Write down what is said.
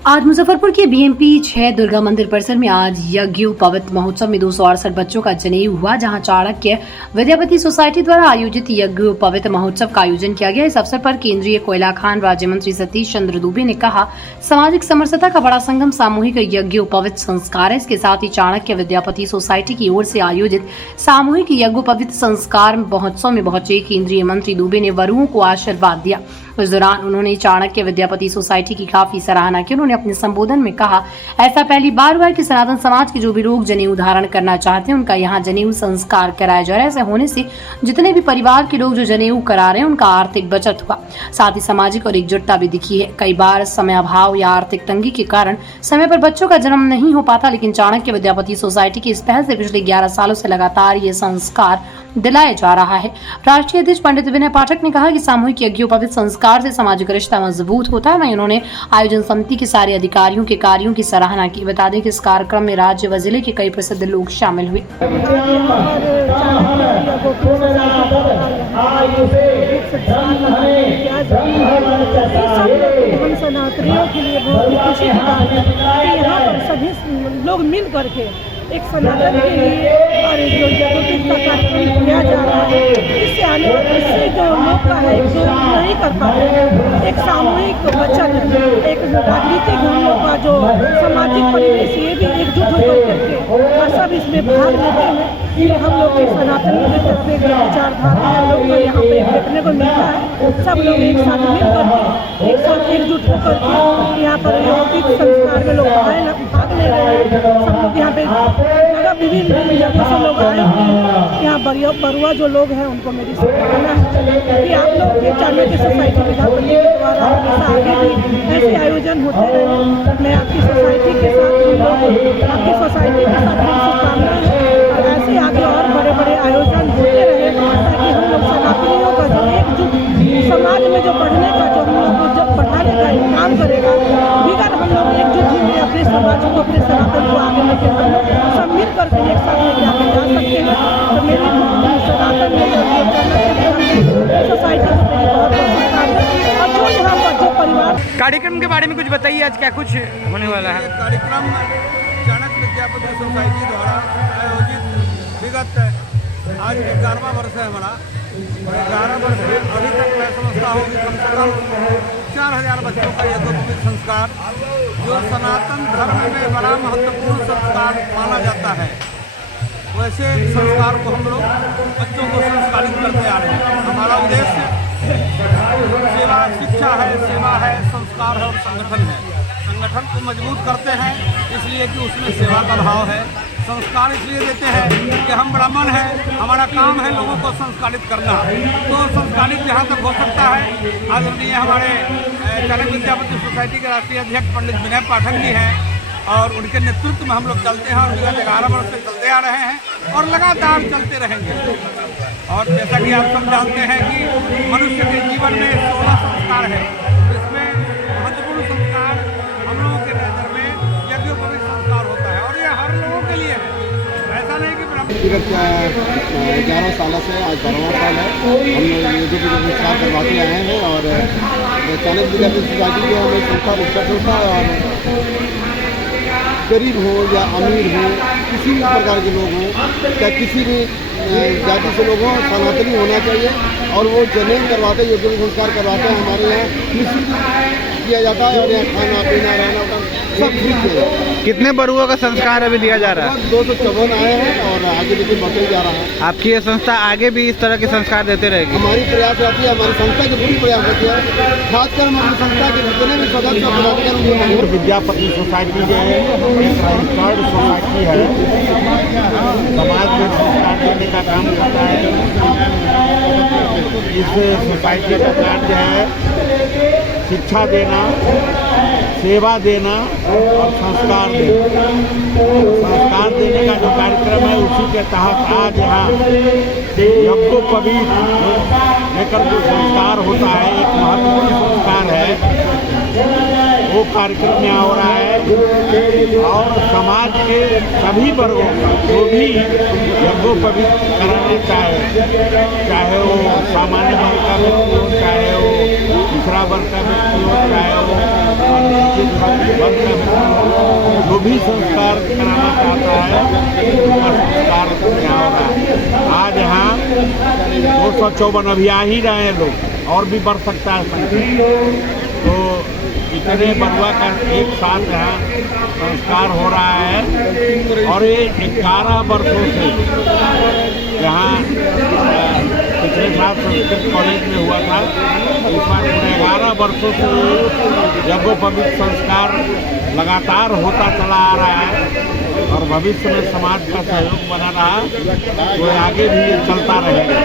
आज मुजफ्फरपुर के बीएमपी 6 दुर्गा मंदिर परिसर में आज यज्ञोपवीत महोत्सव में 268 बच्चों का जनेऊ हुआ, जहां चाणक्य विद्यापति सोसाइटी द्वारा आयोजित यज्ञोपवीत महोत्सव का आयोजन किया गया। इस अवसर पर केंद्रीय कोयला खान राज्य मंत्री सतीश चंद्र दुबे ने कहा, सामाजिक समरसता का बड़ा संगम सामूहिक यज्ञोपवीत संस्कार है। इसके साथ ही चाणक्य विद्यापति सोसाइटी की ओर से आयोजित सामूहिक यज्ञोपवीत संस्कार महोत्सव में पहुंचे केंद्रीय मंत्री दुबे ने वरुओं को आशीर्वाद दिया। इस दौरान उन्होंने चाणक्य विद्यापति सोसाइटी की काफी सराहना की। उन्होंने अपने संबोधन में कहा, ऐसा पहली बार हुआ कि सनातन समाज के जो भी लोग जनेऊ धारण करना चाहते हैं उनका यहाँ जनेऊ संस्कार कराया जा रहा है। ऐसे होने से जितने भी परिवार के लोग जो जनेऊ करा रहे हैं उनका आर्थिक बचत हुआ, साथ ही सामाजिक और एकजुटता भी दिखी है। कई बार समय अभाव या आर्थिक तंगी के कारण समय पर बच्चों का जन्म नहीं हो पाता, लेकिन चाणक्य विद्यापति सोसाइटी की इस पहल से पिछले 11 सालों से लगातार ये संस्कार दिलाया जा रहा है। राष्ट्रीय अध्यक्ष पंडित विनय पाठक ने कहा कि सामूहिक यज्ञोपवीत संस्कार से सामाजिक रिश्ता मजबूत होता है। वहीं उन्होंने आयोजन समिति के सारे अधिकारियों के कार्यों की सराहना की। बता दें कि इस कार्यक्रम में राज्य व जिले के कई प्रसिद्ध लोग शामिल हुए। हम सनातनियों के लिए बहुत खुशी की बात है कि यहाँ पर सभी लोग मिल करके एक सनातन के लिए और जो यज्ञोपवीत का कार्यक्रम किया जा रहा है, इससे जो लोग का है जो नहीं कर पाते, एक सामूहिक बचत, एक राजनीतिक हम लोग का जो सामाजिक परिवेश, ये भी एकजुट होकर करके और सब इसमें भाग लेते हैं। ये हम लोग के सनातनी के तरफ से विचारधारा हम लोग को यहाँ पे देखने को मिलता है। सब लोग एक साथ मिल करके, एक साथ एकजुट होकर के यहाँ पर यज्ञोपवीत संस्कार में लोग भाग ले रहे हैं। सब लोग यहाँ पे विभिन्न जगह से लोग आए हैं। यहाँ बरुआ जो लोग हैं उनको मेरी सराहना है कि आप लोग के चाणक्य सोसाइटी विद्यापति के द्वारा हमेशा आगे भी ऐसे आयोजन होते रहे। मैं आपकी सोसाइटी के साथ आपकी सोसाइटी के साथ शुभकामना है और ऐसे आगे और बड़े बड़े आयोजन होते रहे, ताकि हम लोग सनातनियों का जो एकजुट समाज में जो पढ़ने का जो हम लोग को जब पढ़ाने का काम करेगा, बिगड़ हम लोग एकजुट ही अपने समाज को, अपने सनातन को आगे लेकर हम लोग सब मिल करके एक साथ लेके आगे जा सकते हैं। तो मेरी सनातन सोसाइटी को मेरी बहुत शुभकामनाएं। और जो यहाँ पर जो परिवार कार्यक्रम के बारे में कुछ बताइए, आज क्या कुछ होने वाला है? कार्यक्रम चाणक्य विद्यापति सोसाइटी द्वारा आयोजित विगत आज 11वां वर्ष है हमारा, और 11 वर्ष में अभी तक मैं समझता हूँ कि कम से कम 4000 बच्चों का यज्ञोपवीत संस्कार, जो सनातन धर्म में बड़ा महत्वपूर्ण संस्कार माना जाता है, वैसे संस्कार को हम लोग बच्चों को संस्कारित करते आ रहे हैं। हमारा उद्देश्य सेवा, शिक्षा है, सेवा है, संस्कार है और संगठन है। संगठन को मजबूत करते हैं इसलिए कि उसमें सेवा का भाव है। संस्कार इसलिए देते हैं कि हम ब्राह्मण हैं, हमारा काम है लोगों को संस्कारित करना। तो संस्कारित जहाँ तक हो सकता है, आदरणीय हमारे चाणक्य विद्यापति सोसाइटी के राष्ट्रीय अध्यक्ष पंडित विनय पाठक जी हैं और उनके नेतृत्व में हम लोग चलते हैं और विगत 11 वर्ष से चलते आ रहे हैं और लगातार चलते रहेंगे। और जैसा कि आप सब जानते हैं कि मनुष्य के जीवन में 16 संस्कार है, इसमें महत्वपूर्ण संस्कार हम लोगों के नजर में यज्ञोपवीत संस्कार होता है और ये हर लोगों के लिए है। ऐसा नहीं कि विगत 11 सालों से आज 12वां साल है, हम यज्ञोपवीत संस्कार करवाते आए हैं और चाणक्य विद्यापति सोसाइटी जो हमें संस्था रिस्पेक्ट होता है और गरीब हो या अमीर हो, किसी भी प्रकार के लोग हों, या किसी भी जाति से लोग हों, सनातनी होना चाहिए और वो जनेऊ करवाते, यज्ञोपवीत संस्कार करवाते हैं। हमारे यहाँ निःशुल्क किया जाता है और यहाँ खाना पीना रहना सब फ्री किया जाता है। कितने बरुओं का संस्कार अभी दिया जा रहा है? 254 आए हैं और आगे लेकिन बढ़ते जा रहा है। आपकी ये संस्था आगे भी इस तरह के संस्कार देते रहेगी? हमारी प्रयास रहती है, हमारी संस्था की पूरी प्रयास रहती है, खासकर हम अपनी संस्था के जितने भी सदस्य विद्यापति सोसाइटी जो है एक रजिस्टर्ड सोसाइटी है, समाज में संस्कार देने का काम करता है। इस सोसाइटी का कार्य है शिक्षा देना, सेवा देना और संस्कार देना। संस्कार देने का जो कार्यक्रम है उसी के तहत आज यहाँ यज्ञोपवीत लेकर जो संस्कार होता है, एक महत्वपूर्ण संस्कार है, वो कार्यक्रम यहाँ हो रहा है। और समाज के सभी वर्गों का जो भी यज्ञोपवीत कराना चाहे वो सामान्य वर्ग का व्यक्ति हो, चाहे वो दूसरा 11 वर्ष का व्यक्ति हो, चाहे वो अनुसूचित वर्ग का व्यक्ति हो, जो भी संस्कार कराना चाहता है उसका संस्कार यहाँ हो रहा है। आज यहाँ 254 अभी आ ही रहे हैं लोग, और भी बढ़ सकता है संख्या। तो इतने बरुआ का एक साथ यहाँ संस्कार हो रहा है। और ये 11 वर्षों से यहाँ पिछले साल संस्कृत कॉलेज में हुआ था, इस बार पूरे 11 वर्षों से यज्ञोपवीत संस्कार लगातार होता चला आ रहा है। और भविष्य में समाज का सहयोग बना रहा तो आगे भी ये चलता रहेगा।